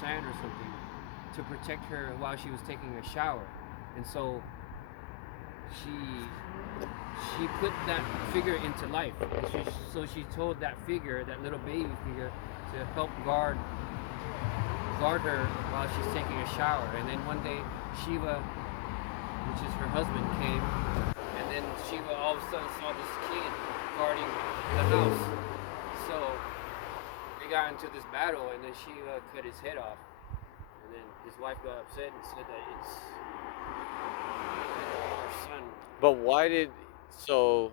sand or something to protect her while she was taking a shower, and so she she put that figure into life. And so she told that figure, that little baby figure, to help guard her while she's taking a shower. And then one day Shiva, which is her husband, came, and then Shiva all of a sudden saw this kid guarding the house. So they got into this battle, and then Shiva cut his head off. And then his wife got upset and said that it's her son. But why did so?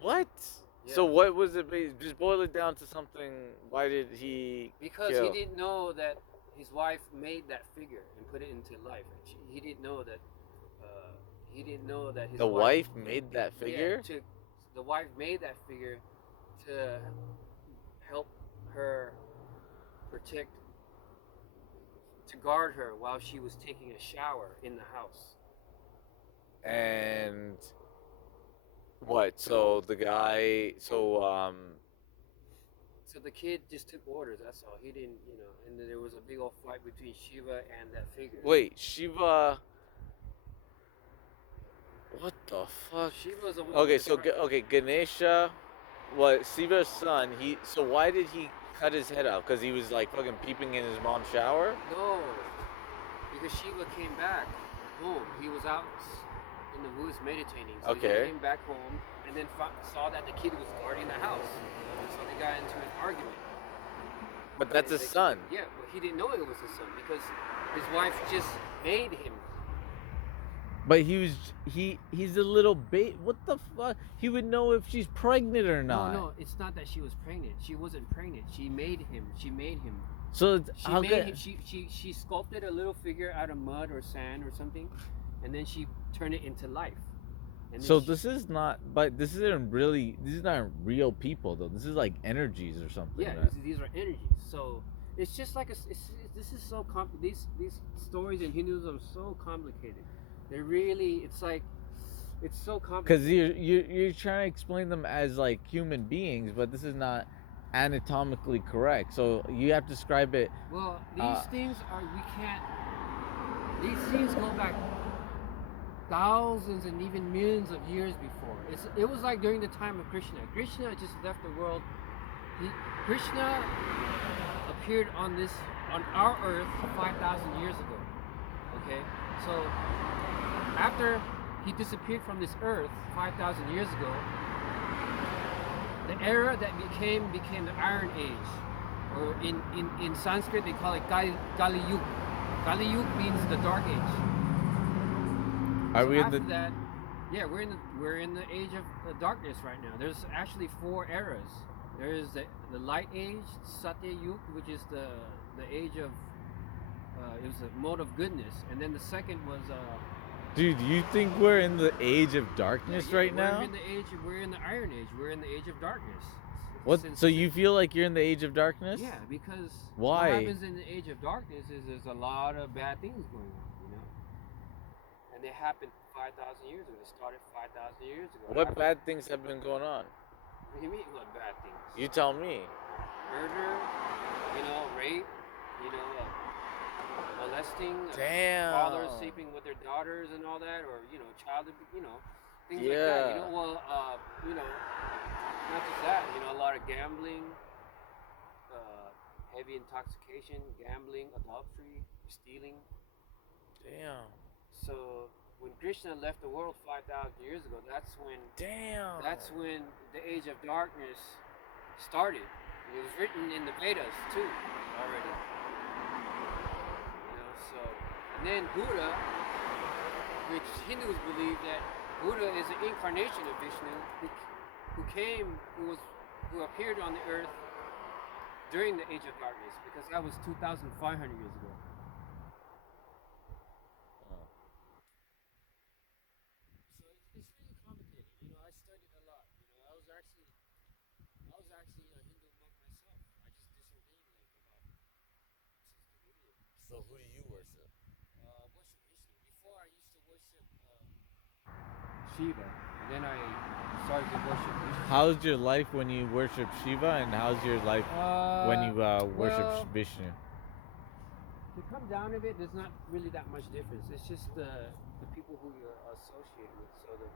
What? Yeah. So what was it? Just boil it down to something. Why did he? Because kill? he didn't know that his wife made that figure and put it into life. He didn't know that. He didn't know that his The wife made that figure. Yeah, the wife made that figure to help her protect, to guard her while she was taking a shower in the house. And what? So the guy. So So the kid just took orders. That's all. He didn't, And then there was a big old fight between Shiva and that figure. Wait, Shiva. What the fuck? Shiva's a Okay, so Ganesha, what Shiva's son? So why did he cut his head off? Because he was like fucking peeping in his mom's shower. No, because Shiva came back home. He was out in the woods meditating. So Okay. He came back home and then saw that the kid was guarding the house. So they got into an argument. But that's his son. Yeah, but he didn't know it was his son because his wife just made him. But he's a little bait. What the fuck? He would know if she's pregnant or not. No, it's not that she was pregnant. She wasn't pregnant. She made him. So She sculpted a little figure out of mud or sand or something, and then she turned it into life. And so this is not. But this isn't really. These are not real people though. This is like energies or something. Yeah, right? these are energies. So it's just like this is so these stories in Hinduism are so complicated. They're really. It's so complicated. Because you're trying to explain them as like human beings, but this is not anatomically correct. So you have to describe it. Well, these things These things go back thousands and even millions of years before. It was like during the time of Krishna. Krishna just left the world. Krishna appeared on our earth 5,000 years ago. Okay, so after he disappeared from this earth 5,000 years ago, the era that became the Iron Age, or in Sanskrit they call it Kali Yuga. Kali Yuga means the Dark Age. Are we in that? Yeah, we're in the age of darkness right now. There's actually 4 eras. There is the Light Age, Satya Yuga, which is the age of it was a mode of goodness, and then the second was. Dude, you think we're in the age of darkness right now? We're in the Iron Age. We're in the age of darkness. What? So you feel like you're in the age of darkness? Yeah, because why? What happens in the age of darkness is there's a lot of bad things going on, and they happened 5,000 years ago. They started 5,000 years ago. What bad things have been going on? What do you mean, what bad things? You tell me. Murder, rape, molesting, damn, fathers sleeping with their daughters and all that, or child, things like that. Not just that. A lot of gambling, heavy intoxication, gambling, adultery, stealing. Damn. So when Krishna left the world 5,000 years ago, that's when the age of darkness started. And it was written in the Vedas too already. And then Buddha, which Hindus believe that Buddha is an incarnation of Vishnu, who appeared on the earth during the age of darkness, because that was 2,500 years ago. So it's really complicated. I studied a lot. I was actually a Hindu monk myself. I just disobeyed about 60 million. So who do you worship? Worship Vishnu. Before I used to worship Shiva. And then I started to worship Vishnu. How's your life when you worship Shiva, and how's your life when you worship Vishnu? to come down of it, there's not really that much difference. It's just the people who you're associated with. So the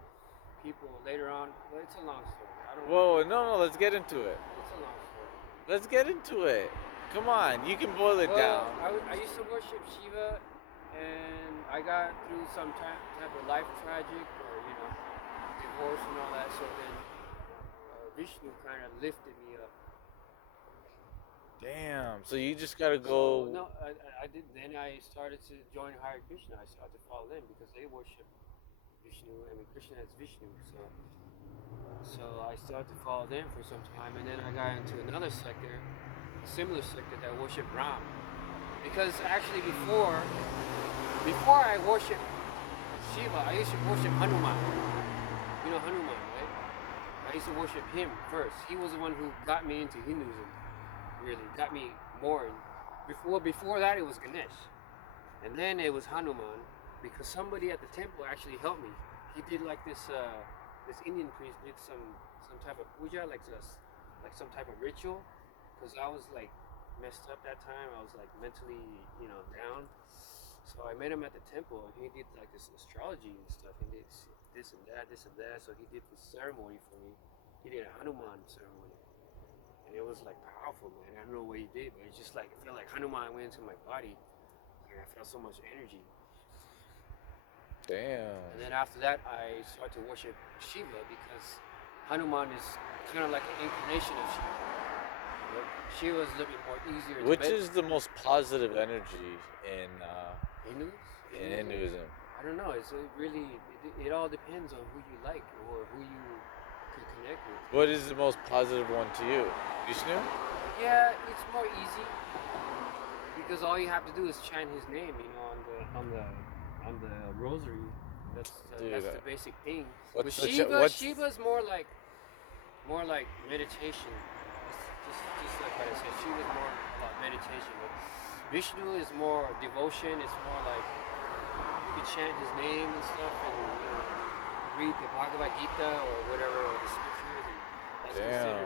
people later on, well, it's a long story. I don't. Whoa, no, let's get into it. It's a long story. Let's get into it. Come on, you can boil it Well, down. I used to worship Shiva, and I got through some type of life tragic or divorce and all that. So then Vishnu kind of lifted me up. Damn. So you just gotta go. So, no, I did. Then I started to join Hare Krishna. I started to follow them because they worship Vishnu. I mean, Krishna is Vishnu. So I started to follow them for some time, and then I got into another sector, a similar sector that worship Ram. Because actually before I worship Shiva, I used to worship Hanuman. You know Hanuman, right? I used to worship him first. He was the one who got me into Hinduism. Really got me more. Before that, it was Ganesh, and then it was Hanuman, because somebody at the temple actually helped me. He did like this Indian priest did some type of puja, like some type of ritual, because I was like messed up that time. I was like mentally down. So I met him at the temple, and he did like this astrology and stuff, and did this and that. So he did this ceremony for me. He did a Hanuman ceremony. And it was like powerful, man. I don't know what he did, but it's just like it felt like Hanuman went into my body. Like I felt so much energy. Damn. And then after that, I started to worship Shiva because Hanuman is kind of like an incarnation of Shiva. But Shiva is a little bit more easier. Which is the most positive energy in Hinduism? I don't know. It all depends on who you like or who you can connect with. What is the most positive one to you? Vishnu? Yeah, it's more easy because all you have to do is chant his name, on the rosary. That's the basic thing. But Shiva's more like meditation. Just like what I said, Shiva's more about meditation. But Vishnu is more devotion. It's more like you can chant his name and stuff, and read the Bhagavad Gita or whatever, or the scriptures. And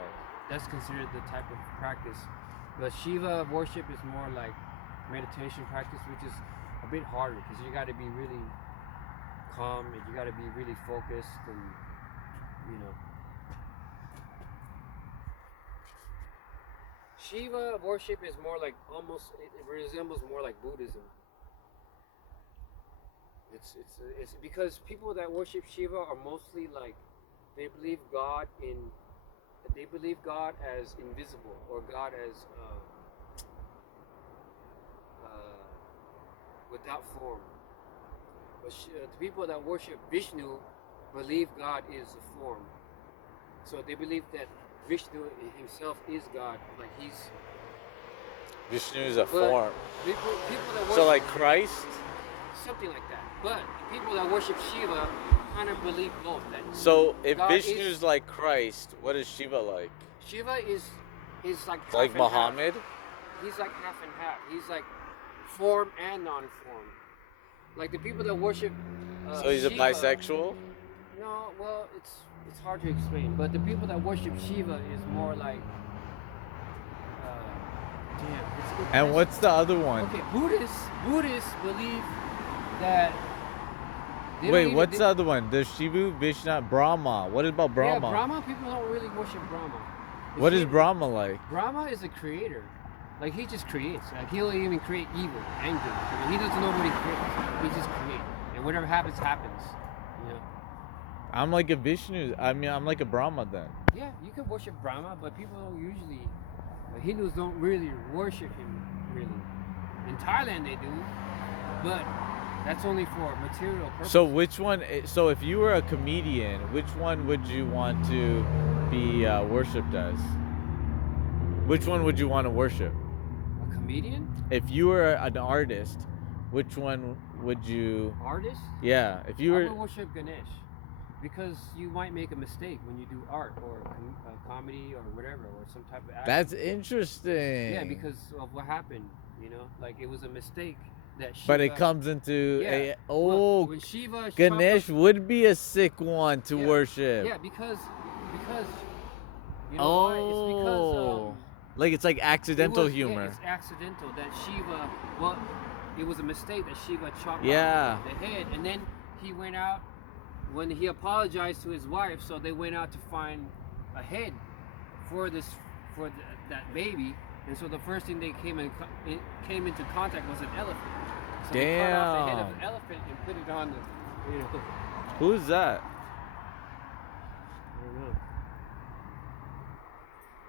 that's considered the type of practice. But Shiva worship is more like meditation practice, which is a bit harder because you got to be really calm and you got to be really focused and Shiva worship is more like it resembles more like Buddhism. It's because people that worship Shiva are mostly like they believe God as invisible or God as without form. But the people that worship Vishnu believe God is a form. So they believe that Vishnu himself is God. Like Vishnu is a form. People that worship, so like Christ? Something like that. But people that worship Shiva kind of believe both. So if Vishnu's like Christ, what is Shiva like? Shiva is like half like and Muhammad? Half. He's like half and half. He's like form and non-form. Like the people that worship so he's Shiva, a bisexual? No, well, it's hard to explain. But the people that worship Shiva is more like and what's the other one? Okay, Buddhists believe that. Wait, what's the other one? There's Shiva, Vishnu, Brahma. What about Brahma? Yeah, Brahma, people don't really worship Brahma. What is Brahma like? Brahma is a creator. Like he just creates. Like he'll even create evil and good. I mean, he doesn't know what he creates. He just creates. And whatever happens, happens. I'm like a Vishnu. I mean, I'm like a Brahma then. Yeah, you can worship Brahma, but people don't usually. Hindus don't really worship him, really. In Thailand they do, but that's only for material purposes. So which one? So if you were a comedian, which one would you want to be worshipped as? Which one would you want to worship? A comedian? If you were an artist, which one would you? Artist? Yeah. If you were. I would worship Ganesh. Because you might make a mistake when you do art or comedy or whatever, or some type of action. That's interesting. Yeah, because of what happened, like it was a mistake that Shiva... But it comes into when Shiva... Ganesh would be a sick one to worship. Yeah, because you know why? It's because Like it's like accidental Yeah, humor. it's accidental that Shiva. Well, it was a mistake that Shiva chopped Yeah. off the head, and then he went out when he apologized to his wife. So they went out to find a head for that baby, and so the first thing they came into contact was an elephant. So they cut off the head of Damn. the elephant and put it on the, you know. Who's that? I don't know.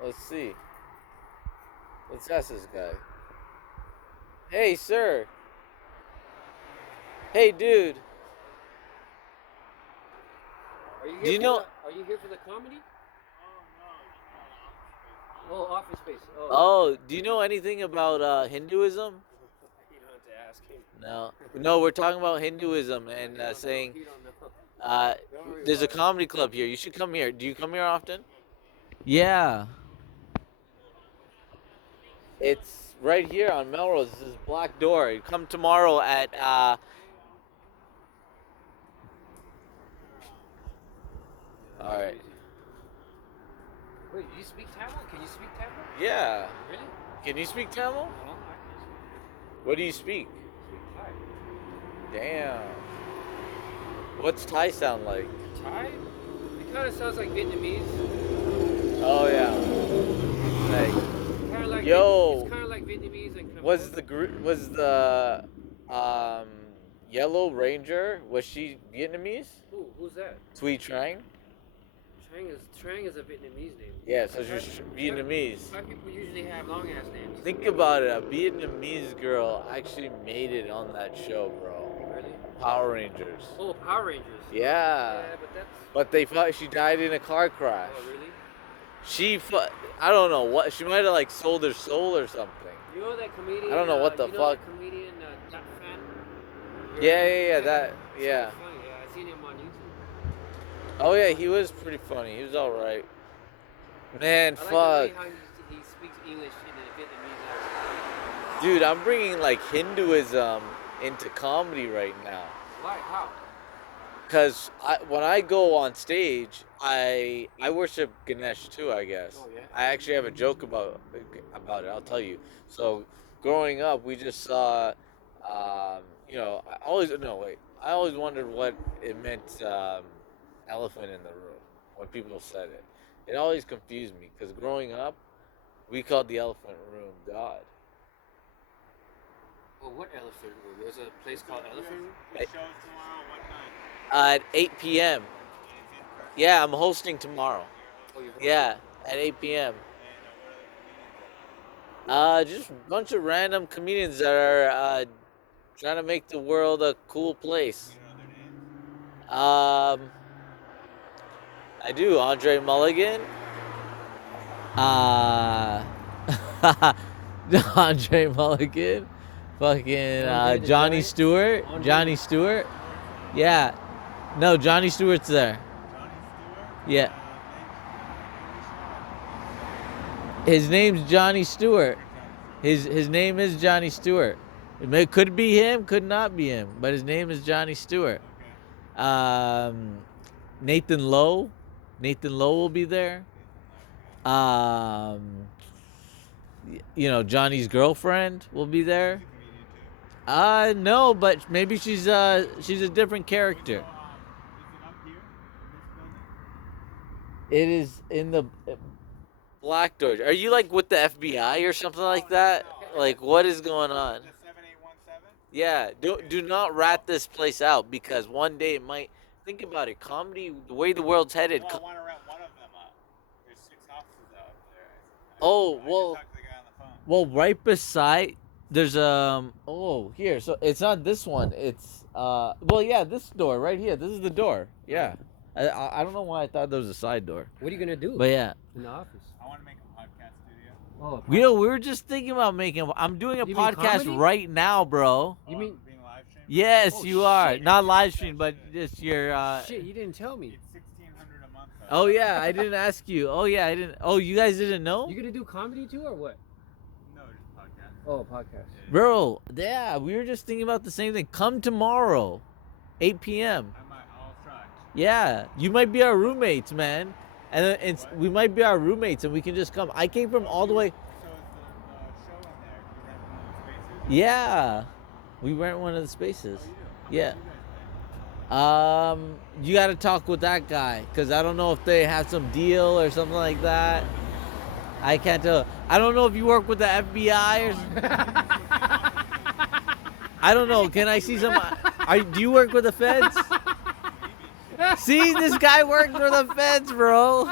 Let's see. Let's ask this guy. Hey, sir. Hey, dude. Are you here Do you for know- Are you here for the comedy? Oh, Office Space. Oh. Oh, do you know anything about Hinduism? You don't have to ask him. No. No, we're talking about Hinduism and He don't know. saying He don't know. Don't worry there's a about it. comedy club here. You should come here. Do you come here often? Yeah. It's right here on Melrose. This is Black Door. You come tomorrow at all right. Wait, do you speak Tamil? Can you speak Tamil? Yeah. Really? Can you speak Tamil? No, I can What do you speak? speak Thai. Damn. What's Thai sound like? Thai? It kind of sounds like Vietnamese. Oh yeah. Like Kind of like Yo. It's kind of like Vietnamese and. was the Yellow Ranger, was she Vietnamese? Who's that? Thuy Trang? Trang is a Vietnamese name. Yeah, so she's Vietnamese. Thai people usually have long ass names. Think about it, a Vietnamese girl actually made it on that show, bro. Really? Power Rangers. Oh, Power Rangers. Yeah. Yeah, but that's. But they thought she died in a car crash. Oh, really? I don't know what, she might have like sold her soul or something. You know that comedian? I don't know what the you know fuck. that comedian, Duck Fan? Yeah, that, He's yeah. kinda funny. Yeah, I seen him on YouTube. Oh yeah, he was pretty funny. He was alright. Man, I like fuck. the way how he speaks English in a Vietnamese accent. Dude, I'm bringing like Hinduism into comedy right now. Why? How? Cause when I go on stage, I worship Ganesh too. I guess. Oh, yeah? I actually have a joke about it. I'll tell you. So, growing up, we just saw, I always wondered what it meant, elephant in the room when people said it. It always confused me because growing up, we called the elephant room God. Well, what elephant room? There's a place called Elephant Room? Hey. Show tomorrow, what time? At 8 p.m. Yeah, I'm hosting tomorrow. Oh, you're Yeah, at 8 p.m. Just a bunch of random comedians that are trying to make the world a cool place. I do. Andre Mulligan. Andre Mulligan. Fucking Andre the Johnny Giant? Stewart. Andre- Johnny Stewart. Yeah. No, Johnny Stewart's there. Johnny Stewart? Yeah. His name's Johnny Stewart. His name is Johnny Stewart. Could be him, could not be him, but his name is Johnny Stewart. Nathan Lowe. Nathan Lowe will be there. Johnny's girlfriend will be there. No, but maybe she's a different character. Is it up here? In this building? It is in the Black Door. Are you like with the FBI or something like that? Like what is going on? The 7817? Yeah, do not rat this place out because one day it might. Think about it, comedy, the way the world's headed. Well, I want to rent one of them up. There's 6 offices out there. Oh, I just well- talked to the guy on the phone. Well, right beside there's here. So it's not this one. It's this door right here. This is the door. Yeah. I don't know why I thought there was a side door. What are you gonna do But yeah. in the office? I want to make a podcast studio. Oh, We were just thinking about I'm doing a You mean podcast comedy? right now, bro. You mean- Being live streamed? Yes, Oh, you are. shit. Not live stream, but just your shit, you didn't tell me. It's $1,600 a month. Though. Oh yeah, I didn't ask you. Oh yeah, I didn't. Oh, you guys didn't know? You gonna do comedy too or what? No, just podcast. Oh, podcast. Bro, yeah, we were just thinking about the same thing. Come tomorrow, 8 p.m. I'll try. Yeah, you might be our roommates, man. And we might be our roommates and we can just come. I came from all the way. So Yeah, we rent one of the spaces. Oh, you do? How much Yeah. do you guys pay? You got to talk with that guy because I don't know if they have some deal or something like that. I can't tell. I don't know if you work with the FBI or. I don't know. Can I see some? Do you work with the feds? See, this guy works for the feds, bro. No, do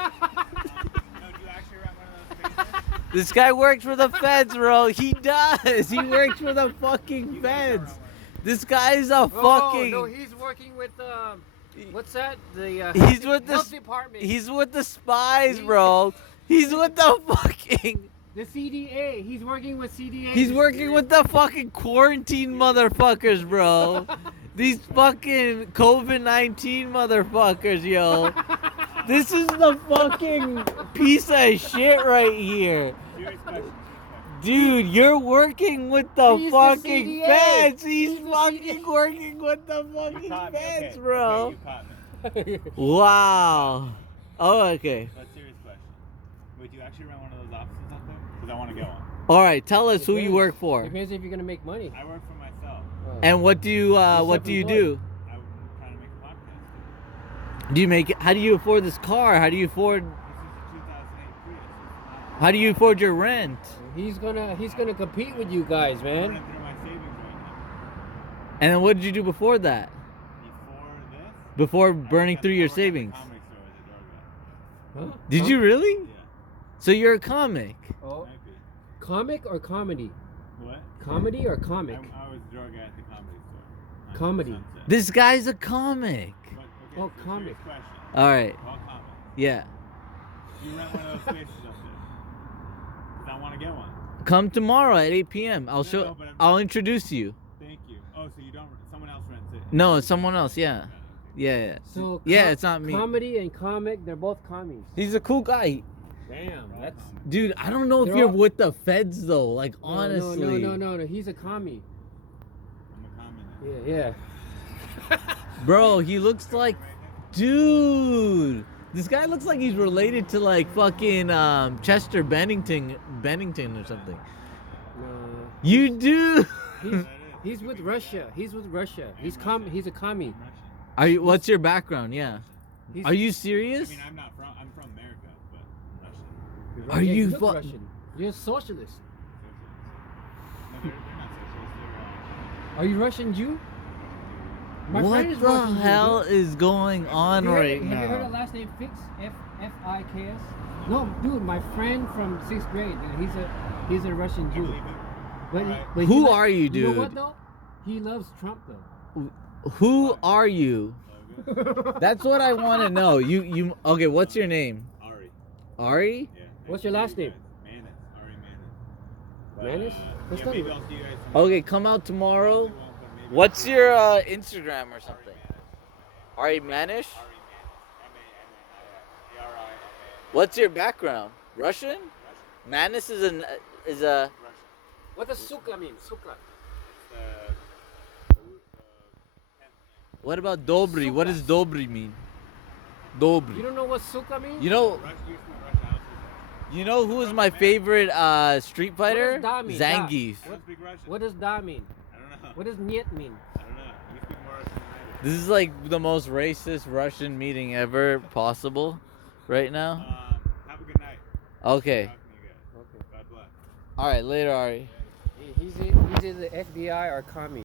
you actually rent one of those spaces? This guy works for the feds, bro. He does. He works for the fucking You guys don't feds. rent one. This guy's a Oh, fucking. no, he's working with what's that? The He's with the health department. He's with the spies, bro. He's with the fucking. the CDA. He's working with CDA. He's working with the fucking quarantine motherfuckers, bro. These fucking COVID-19 motherfuckers, yo. This is the fucking piece of shit right here. Serious question. Dude, you're working with the He's the fucking CDA. feds. He's He's the fucking CDA. working with the You fucking caught me. feds, Okay, bro. okay, you caught me. Wow. Oh, okay. But serious question. Wait, do you actually rent one of those offices out there? Because I want to get one. All right, tell us who you Depends. work for. Depends if you're gonna make money. I work for myself. And what do you do? I'm trying to make a podcast. Do you make it? How do you afford this car? How do you afford? This is a 2008 Prius. How do you afford your rent? He's gonna compete with you guys, I'm man. running through my savings right And then what did you do before that? now. Before this, Before I burning worked through at- your I worked at the savings? comic store as a drug guy. Huh? Did Huh? you really? Yeah, So you're a comic. Oh, might be. comic or comedy? What? Comedy or comic? I was a drug guy at the comedy store. on Comedy. Sunset. This guy's a comic. But, okay, Oh, so comic. serious question. All right. All comics. Yeah. You rent one of those spaces up there. 'Cause I want to get one. Come tomorrow at 8 p.m. I'll No, show. no, but I'm- I'll introduce you. Thank you. Oh, so you don't? Someone else rents it? No, it's someone else. Yeah. Got it. Yeah. So Yeah, it's not me. Comedy and comic, they're both commies. He's a cool guy. Damn, that's Dude, I don't know if They're you're all- with the feds though. Like honestly. No. He's a commie. I'm a comic. Yeah. Bro, he looks like, dude. This guy looks like he's related to like fucking Chester Bennington or something. No. You do. He's he's with Russia. He's with Russia. He's a commie. I'm Russian. Are you? What's your background? Yeah. He's, Are you I serious? mean, I'm from America, but I'm Russian. Are Yeah, you look fu- Russian? You're a socialist. No, they're not socialists. Are you Russian Jew? My What friend is the Russian Jew, hell dude. is going on Have you heard- right Have you heard now? the last name Fix? F-I-K-S? No, dude, my friend from 6th grade, dude. He's a Russian I Jew. believe it. But, Alright. but Who he are you, You know what dude? though? He loves Trump though. Who are you? Logo. That's what I want to know. You okay? What's your name? Ari. Ari? Yeah. What's your last name? Manis. Ari Manis. Manis? What's yeah, that? maybe I'll see you guys tomorrow. Okay, come out tomorrow. Probably won't, but maybe What's I'll- your Instagram or something? Ari Manish? Ari Manis. M-A-N-N-I-S. A-R-I-M-A-N. What's your background? Russian? Russian. Manis is a Russian. What does suka mean? Suka. The root of 10th name. What about Dobry? What does Dobry mean? You Dobry. don't know what suka means? You know, Russian, you speak Russian, I don't speak Russian. you know who is my favorite Street Fighter? da mean? Zangief. I don't speak Russian. What does da mean? I don't know. What does niet mean? I don't know. You speak more Russian than I do. This is like the most racist Russian meeting ever possible right now. Have a good night. Okay. Talking to you guys. Okay. God bless. All right, later, Ari. He's either the FBI or commie.